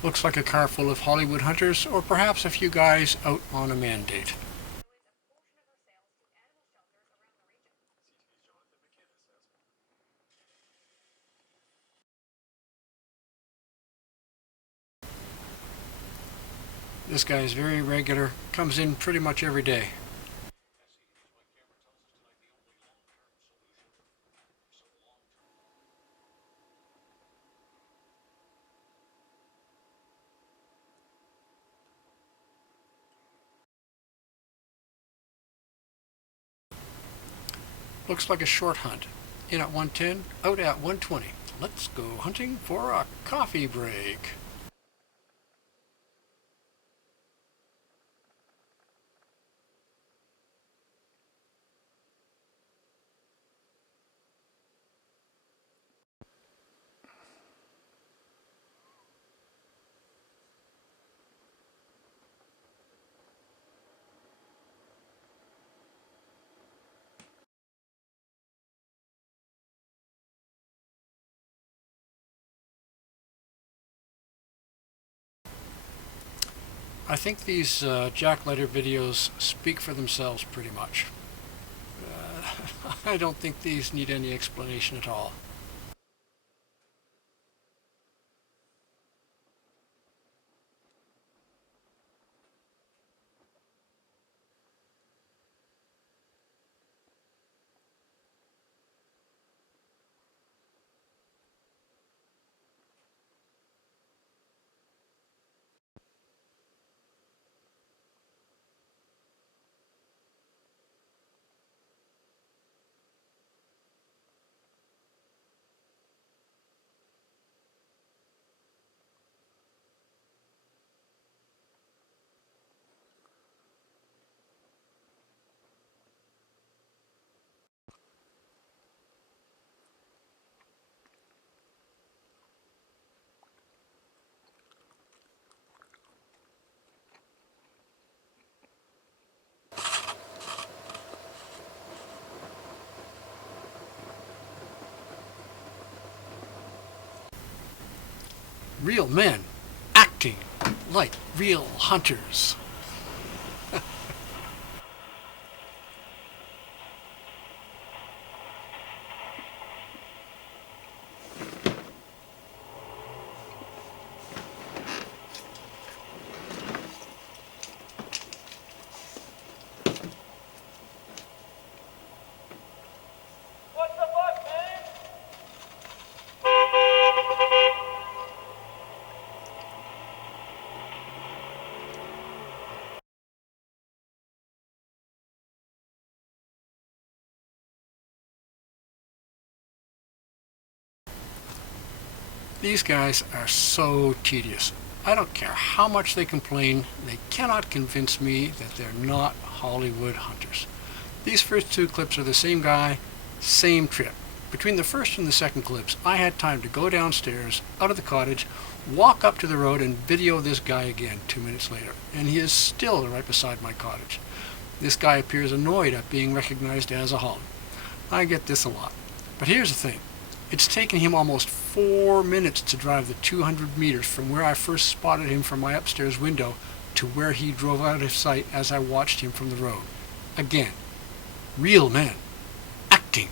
Looks like a car full of Hollywood hunters, or perhaps a few guys out on a mandate. This guy is very regular, comes in pretty much every day. Looks like a short hunt. In at 110, out at 120. Let's go hunting for a coffee break. I think these jackletter videos speak for themselves pretty much. I don't think these need any explanation at all. Real men acting like real hunters. These guys are so tedious. I don't care how much they complain, they cannot convince me that they're not Hollywood hunters. These first two clips are the same guy, same trip. Between the first and the second clips, I had time to go downstairs, out of the cottage, walk up to the road and video this guy again 2 minutes later. And he is still right beside my cottage. This guy appears annoyed at being recognized as a Holly. I get this a lot. But here's the thing. It's taken him almost 4 minutes to drive the 200 meters from where I first spotted him from my upstairs window to where he drove out of sight as I watched him from the road. Again, real men acting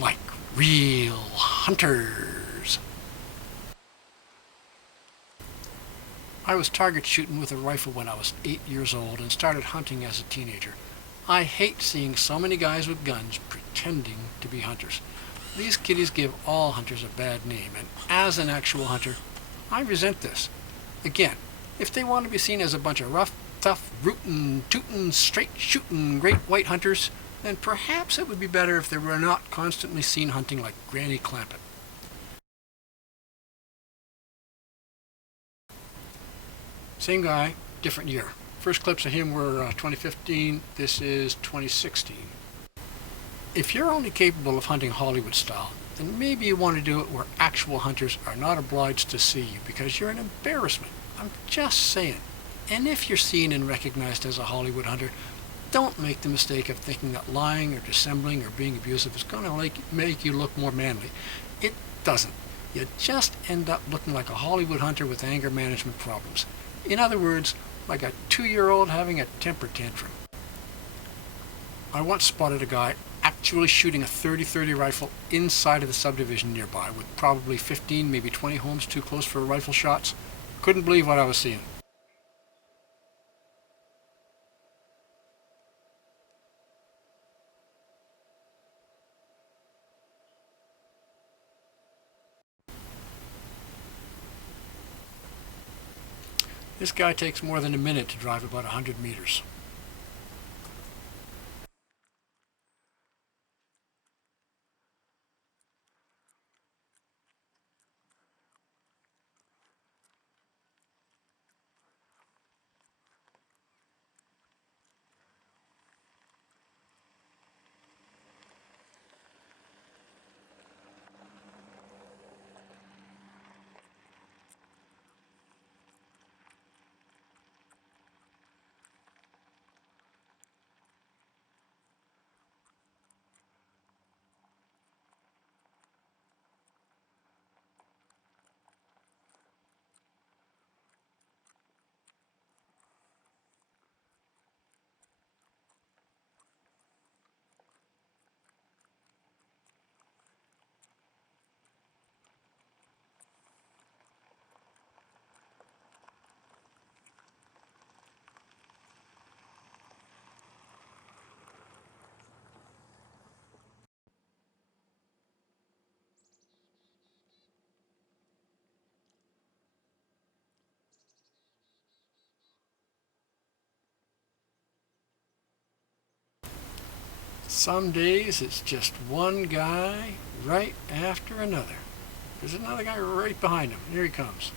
like real hunters. I was target shooting with a rifle when I was 8 years old and started hunting as a teenager. I hate seeing so many guys with guns pretending to be hunters. These kiddies give all hunters a bad name, and as an actual hunter, I resent this. Again, if they want to be seen as a bunch of rough, tough, rootin', tootin', straight shootin' great white hunters, then perhaps it would be better if they were not constantly seen hunting like Granny Clampett. Same guy, different year. First clips of him were 2015, this is 2016. If you're only capable of hunting Hollywood style, then maybe you want to do it where actual hunters are not obliged to see you because you're an embarrassment. I'm just saying. And if you're seen and recognized as a Hollywood hunter, don't make the mistake of thinking that lying or dissembling or being abusive is going to make you look more manly. It doesn't. you just end up looking like a Hollywood hunter with anger management problems. In other words, like a 2-year-old having a temper tantrum. I once spotted a guy actually shooting a 30-30 rifle inside of the subdivision nearby with probably 15, maybe 20 homes too close for rifle shots. Couldn't believe what I was seeing. This guy takes more than a minute to drive about 100 meters. Some days it's just one guy right after another. There's another guy right behind him. Here he comes.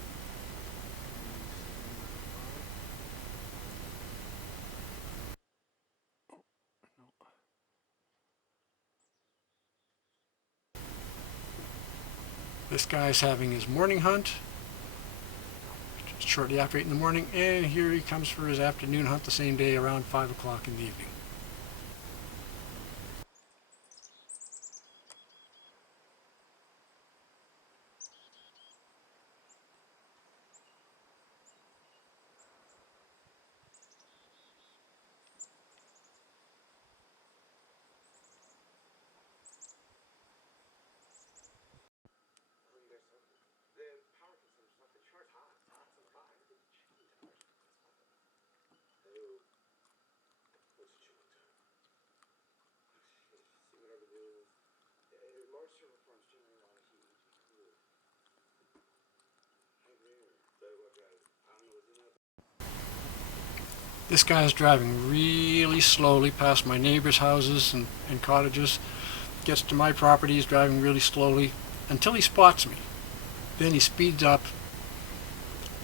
This guy's having his morning hunt shortly after 8 in the morning, and here he comes for his afternoon hunt the same day around 5 o'clock in the evening. This guy is driving really slowly past my neighbors' houses and cottages. Gets to my property, he's driving really slowly until he spots me. Then he speeds up,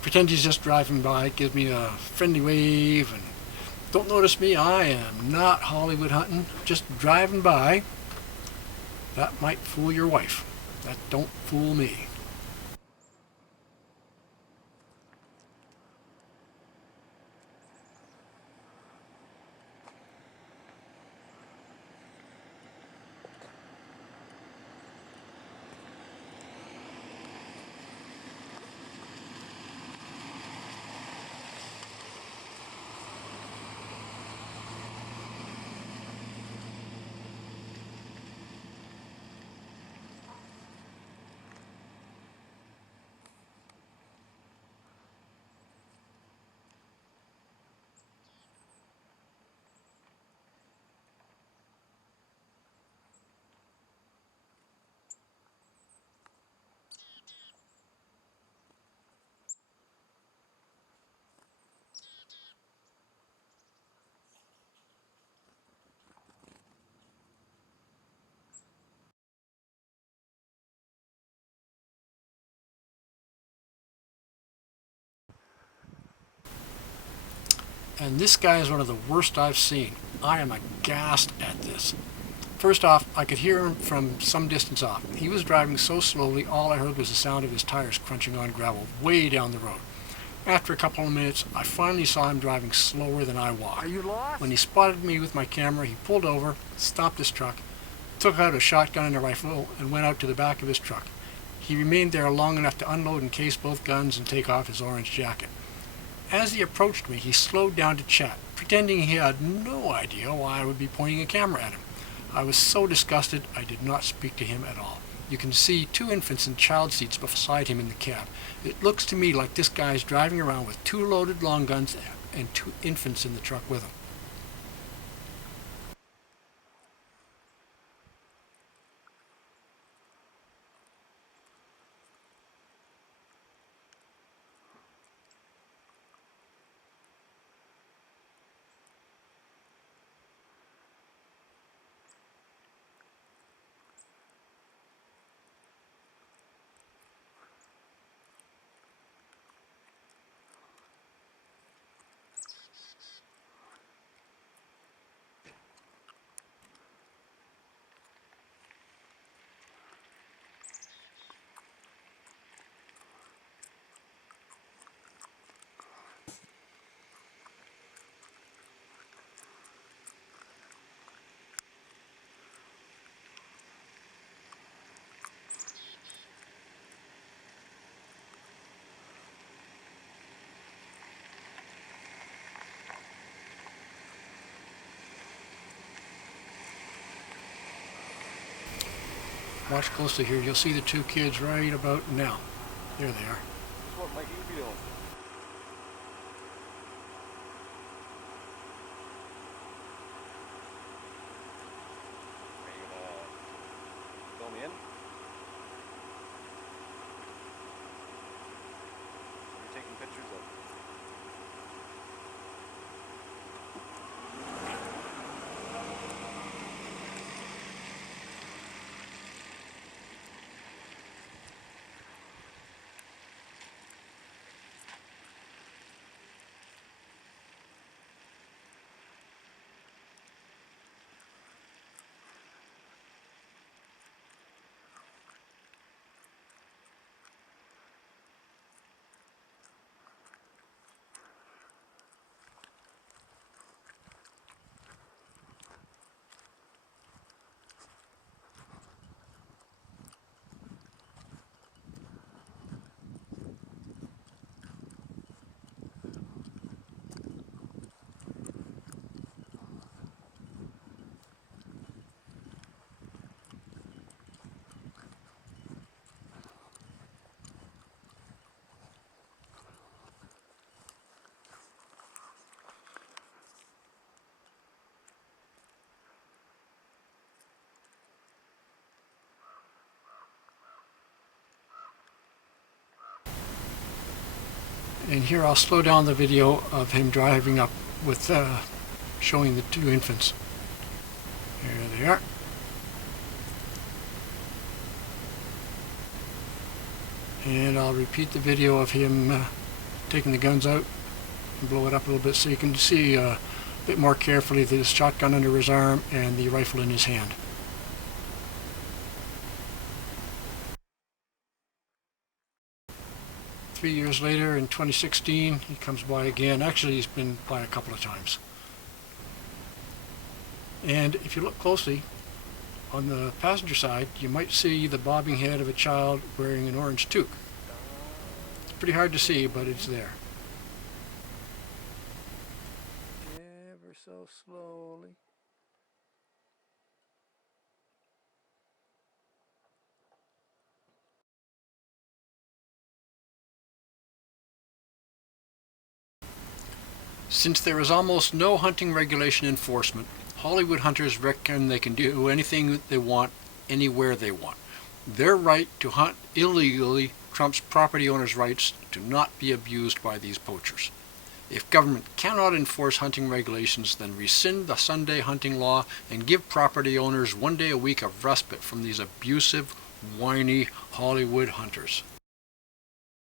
pretends he's just driving by, gives me a friendly wave, and don't notice me, I am not Hollywood hunting, just driving by. That might fool your wife. That don't fool me. And this guy is one of the worst I've seen. I am aghast at this. First off, I could hear him from some distance off. He was driving so slowly, all I heard was the sound of his tires crunching on gravel way down the road. After a couple of minutes, I finally saw him driving slower than I walked. Are you lost? When he spotted me with my camera, he pulled over, stopped his truck, took out a shotgun and a rifle, and went out to the back of his truck. He remained there long enough to unload and case both guns and take off his orange jacket. As he approached me, he slowed down to chat, pretending he had no idea why I would be pointing a camera at him. I was so disgusted I did not speak to him at all. You can see 2 infants in child seats beside him in the cab. It looks to me like this guy is driving around with 2 loaded long guns and 2 infants in the truck with him. Watch closely here. You'll see the 2 kids right about now. There they are. What might you be doing? Are you gonna fill me in? What are you taking pictures of? And here I'll slow down the video of him driving up with showing the 2 infants. There they are. And I'll repeat the video of him taking the guns out and blow it up a little bit so you can see a bit more carefully the shotgun under his arm and the rifle in his hand. Three years later, in 2016, he comes by again. Actually, he's been by a couple of times. And if you look closely, on the passenger side, you might see the bobbing head of a child wearing an orange toque. It's pretty hard to see, but it's there. Ever so slowly. Since there is almost no hunting regulation enforcement, Hollywood hunters reckon they can do anything they want, anywhere they want. Their right to hunt illegally trumps property owners' rights to not be abused by these poachers. If government cannot enforce hunting regulations, then rescind the Sunday hunting law and give property owners 1 day a week of respite from these abusive, whiny Hollywood hunters.